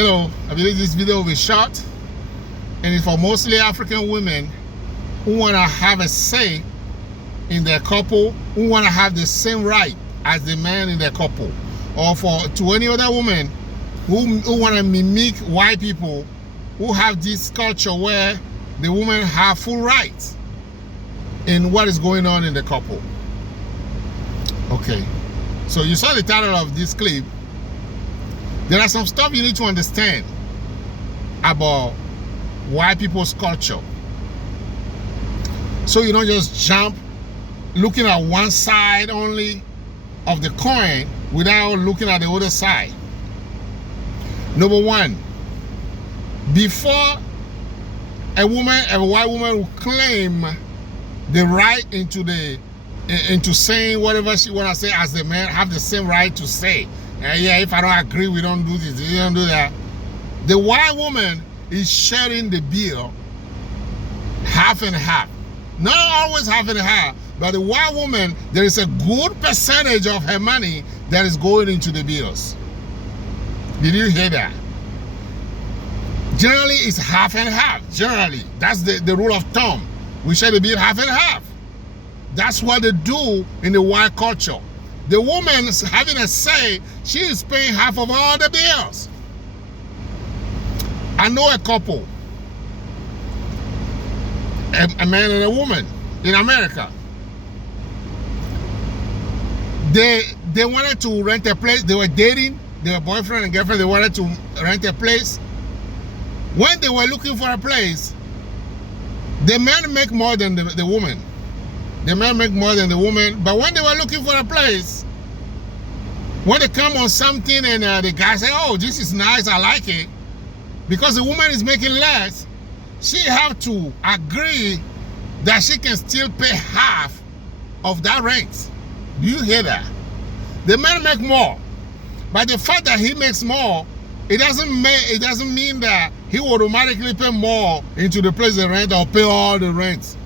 Hello, I believe this video will be short and it's for mostly African women who want to have a say in their couple, who want to have the same right as the man in their couple, or to any other woman who want to mimic white people who have this culture where the women have full rights in what is going on in the couple. Okay, so you saw the title of this clip. There are some stuff you need to understand about white people's culture, so you don't just jump looking at one side only of the coin without looking at the other side. Number one, before a white woman will claim the right into saying whatever she want to say as the man, have the same right to say, yeah, if I don't agree, we don't do this, we don't do that. The white woman is sharing the bill half and half. Not always half and half, but the white woman, there is a good percentage of her money that is going into the bills. Did you hear that? Generally, it's half and half. Generally, that's the rule of thumb. We share the bill half and half. That's what they do in the white culture. The woman is having a say. She is paying half of all the bills. I know a couple, a man and a woman in America. They wanted to rent a place. They were dating. They were boyfriend and girlfriend. They wanted to rent a place. When they were looking for a place, the man make more than the woman. The man make more than the woman. But when they were looking for a place, when they come on something and the guy say, oh, this is nice, I like it, because the woman is making less, she have to agree that she can still pay half of that rent. Do you hear that? The man make more, but the fact that he makes more, it doesn't mean that he will automatically pay more into the place they rent or pay all the rent,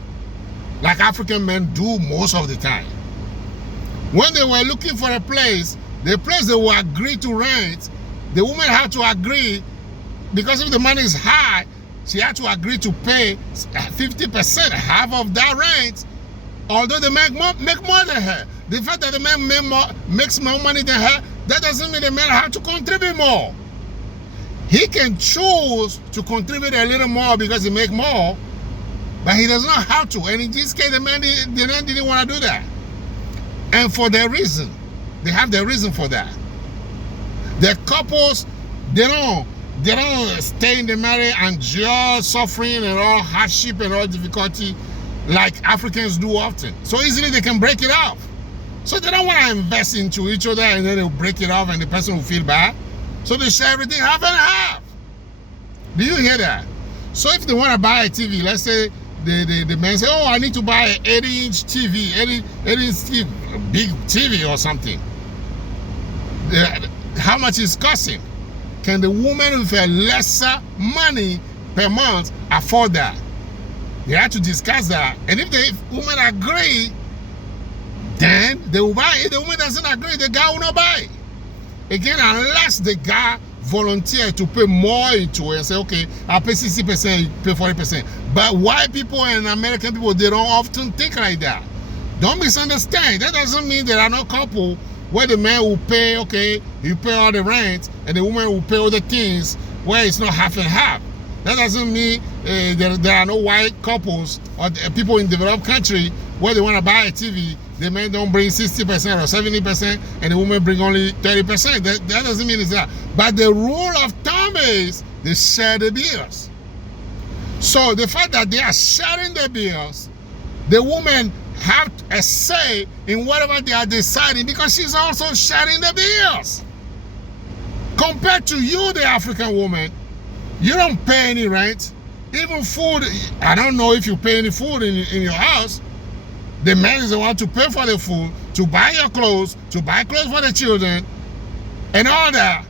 like African men do most of the time. When they were looking for a place, the place they will agree to rent, the woman had to agree, because if the money is high, she had to agree to pay 50%, half of that rent, although they make more than her. The fact that the man makes more money than her, that doesn't mean the man has to contribute more. He can choose to contribute a little more because he makes more, but he does not have to. And in this case, the man didn't want to do that. And for their reason, they have their reason for that. The couples, they don't stay in the marriage and endure suffering and all hardship and all difficulty like Africans do often. So easily they can break it off. So they don't want to invest into each other and then they'll break it off and the person will feel bad. So they share everything half and half. Do you hear that? So if they want to buy a TV, let's say the man say, oh, I need to buy an 80-inch TV, 80-inch TV, big TV or something. How much is costing? Can the woman with a lesser money per month afford that? They have to discuss that. And if the woman agree, then they will buy it. If the woman doesn't agree, the guy will not buy it. Again, unless the guy volunteer to pay more into it and say, okay, I'll pay 60%, you pay 40%. But white people and American people, they don't often think like that. Don't misunderstand. That doesn't mean there are no couple where the man will pay, okay, you pay all the rent, and the woman will pay all the things where it's not half and half. That doesn't mean there are no white couples or people in developed country where they want to buy a TV, the man don't bring 60% or 70% and the woman bring only 30%. That doesn't mean it's that. But the rule of thumb is they share the bills. So the fact that they are sharing the bills, the woman have a say in whatever they are deciding because she's also sharing the bills. Compared to you, the African woman, you don't pay any rent. Even food, I don't know if you pay any food in your house. The man is the one to pay for the food, to buy your clothes, to buy clothes for the children, and all that.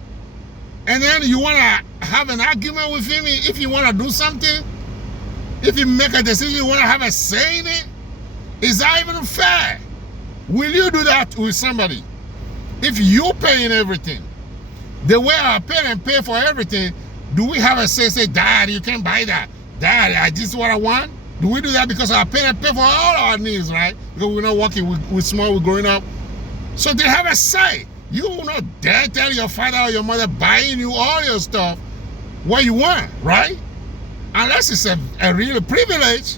And then you want to have an argument with him if you want to do something? If you make a decision, you want to have a say in it? Is that even fair? Will you do that with somebody? If you're paying everything, The way our parents pay for everything, do we have a say, Dad, you can't buy that. Dad, this is what I want? Do we do that because our parents pay for all our needs, right? Because we're not working, we're small, we're growing up. So they have a say. You will not dare tell your father or your mother buying you all your stuff what you want, right? Unless it's a real privilege.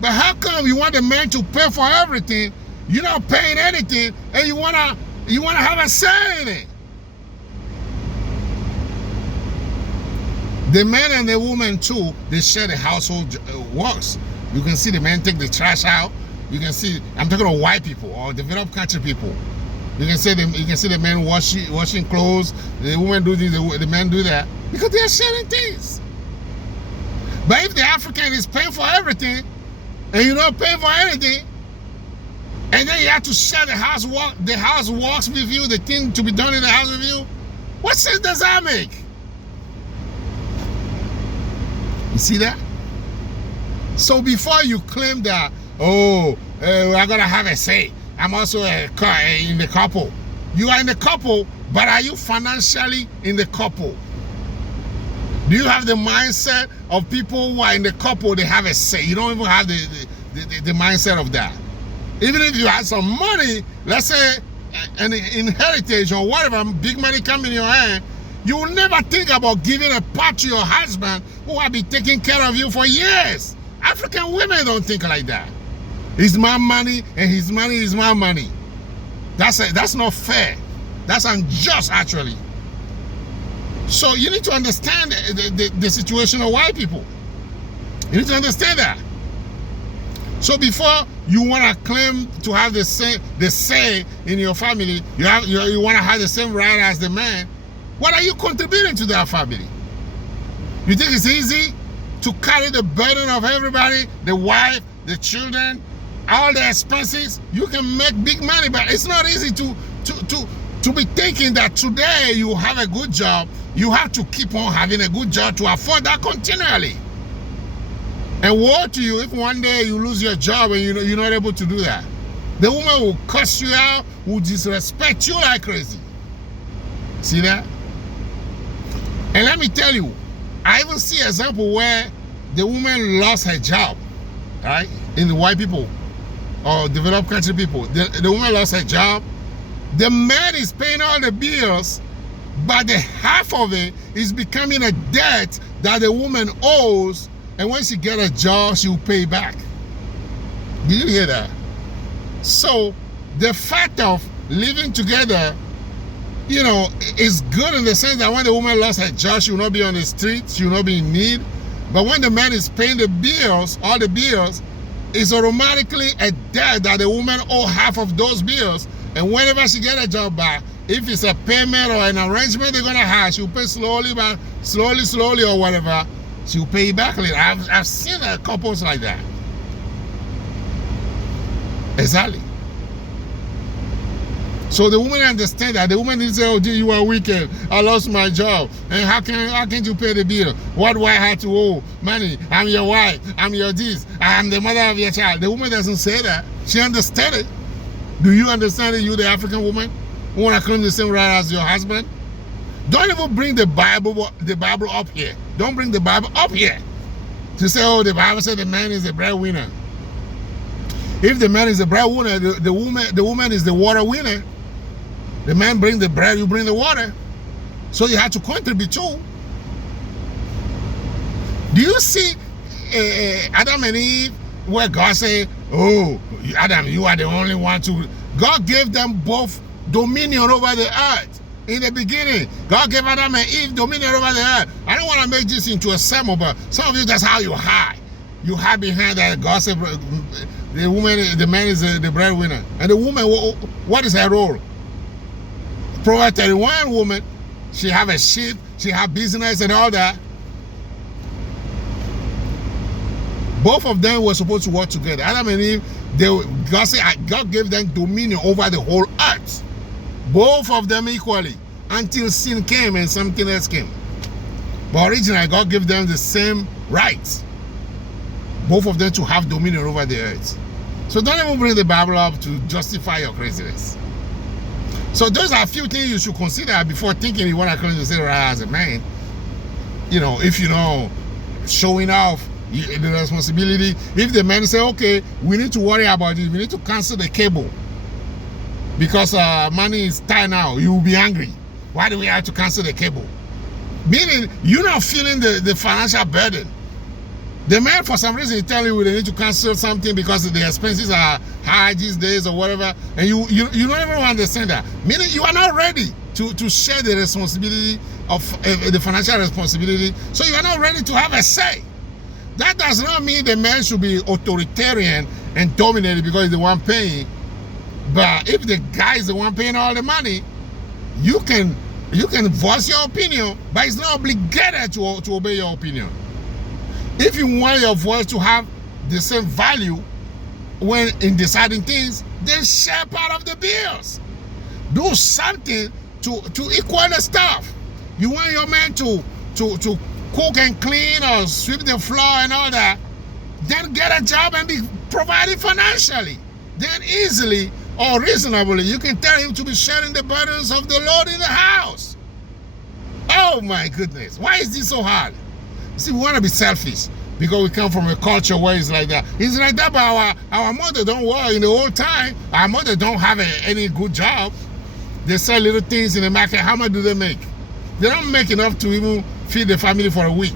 But how come you want the man to pay for everything, you're not paying anything, and you wanna have a say in it? The man and the woman too, they share the household works. You can see the man take the trash out. You can see, I'm talking about white people or developed country people. You can see the man washing clothes, the woman do this, the man do that, because they are sharing things. But if the African is paying for everything, and you're not paying for anything, and then you have to share the house works with you, the thing to be done in the house with you, what sense does that make? You see that? So before you claim that, oh, I gotta have a say, I'm also in the couple. You are in the couple, but are you financially in the couple? Do you have the mindset of people who are in the couple, they have a say? You don't even have the mindset of that. Even if you have some money, let's say an inheritance or whatever, big money coming in your hand, you will never think about giving a part to your husband who have been taking care of you for years. African women don't think like that. It's my money and his money is my money. That's not fair. That's unjust, actually. So you need to understand the situation of white people. You need to understand that. So before you want to claim to have the say in your family, you want to have the same right as the man, what are you contributing to that family? You think it's easy to carry the burden of everybody, the wife, the children, all the expenses? You can make big money, but it's not easy to be thinking that today you have a good job, you have to keep on having a good job to afford that continually. And woe to you if one day you lose your job and you're not able to do that. The woman will cuss you out, will disrespect you like crazy. See that? And let me tell you, I even see an example where the woman lost her job, right? In the white people or developed country people. The woman lost her job. The man is paying all the bills, but the half of it is becoming a debt that the woman owes, and when she gets a job, she will pay back. Did you hear that? So the fact of living together, you know, is good in the sense that when the woman lost her job, she will not be on the street, she will not be in need. But when the man is paying the bills, all the bills, it's automatically a debt that the woman owes half of those bills. And whenever she gets a job back, if it's a payment or an arrangement they're gonna have, she'll pay slowly or whatever. She'll pay back later. I've seen couples like that. Exactly. So the woman understands that. The woman didn't say, oh, gee, you are wicked. I lost my job. And how can't you pay the bill? What do I have to owe? Money. I'm your wife. I'm your this. I'm the mother of your child. The woman doesn't say that. She understands it. Do you understand it, you, the African woman, who want to claim the same right as your husband? Don't even bring the Bible up here. Don't bring the Bible up here to say, oh, the Bible said the man is the breadwinner. If the man is the breadwinner, the woman is the water winner. The man brings the bread, you bring the water. So you have to contribute too. Do you see Adam and Eve, where God said, oh, Adam, you are the only one to... God gave them both dominion over the earth. In the beginning, God gave Adam and Eve dominion over the earth. I don't want to make this into a sermon, but some of you, that's how you hide. You hide behind that. God said the man is the breadwinner. And the woman, what is her role? Proverbs 31 woman, she have a sheep, she have business and all that. Both of them were supposed to work together. Adam and Eve, God gave them dominion over the whole earth. Both of them equally, until sin came and something else came. But originally, God gave them the same rights. Both of them to have dominion over the earth. So don't even bring the Bible up to justify your craziness. So those are a few things you should consider before thinking you want to come to say right as a man. You know, if you know, showing off the responsibility. If the man say, okay, we need to worry about it, we need to cancel the cable because money is tight now, you will be angry. Why do we have to cancel the cable? Meaning, you're not feeling the financial burden. The man, for some reason, is telling you they need to cancel something because the expenses are high these days or whatever, and you don't even understand that. Meaning, you are not ready to share the responsibility of the financial responsibility, so you are not ready to have a say. That does not mean the man should be authoritarian and dominated because he's the one paying. But if the guy is the one paying all the money, you can voice your opinion, but it's not obligated to obey your opinion. If you want your voice to have the same value when in deciding things, then share part of the bills. Do something to equal the stuff. You want your man to cook and clean or sweep the floor and all that, then get a job and be provided financially. Then easily or reasonably, you can tell him to be sharing the burdens of the Lord in the house. Oh my goodness, why is this so hard? See, we want to be selfish because we come from a culture where it's like that. It's like that, but our mother don't work. In the old time, our mother don't have any good job. They sell little things in the market. How much do they make? They don't make enough to even feed the family for a week.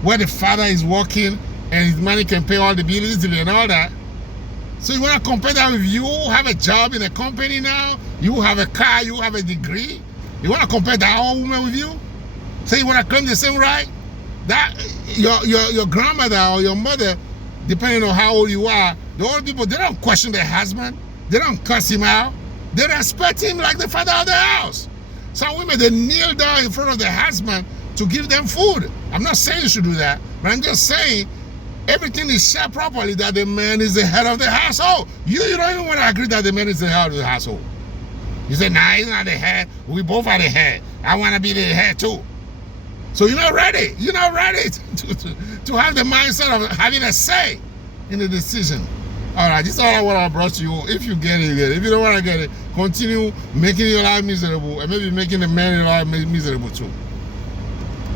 Where the father is working and his money can pay all the bills and all that. So you want to compare that with you have a job in a company now, you have a car, you have a degree. You want to compare that old woman with you? So you want to claim the same right? That your grandmother or your mother, depending on how old you are, the old people, they don't question their husband. They don't cuss him out. They respect him like the father of the house. Some women, they kneel down in front of their husband to give them food. I'm not saying you should do that, but I'm just saying everything is shared properly, that the man is the head of the household. You don't even want to agree that the man is the head of the household. You say, nah, he's not the head. We both are the head. I want to be the head too. So you're not ready. You're not ready to have the mindset of having a say in the decision. All right, this is all I brought to you. If you get it, get it. If you don't want to get it, continue making your life miserable and maybe making the man in your life miserable too.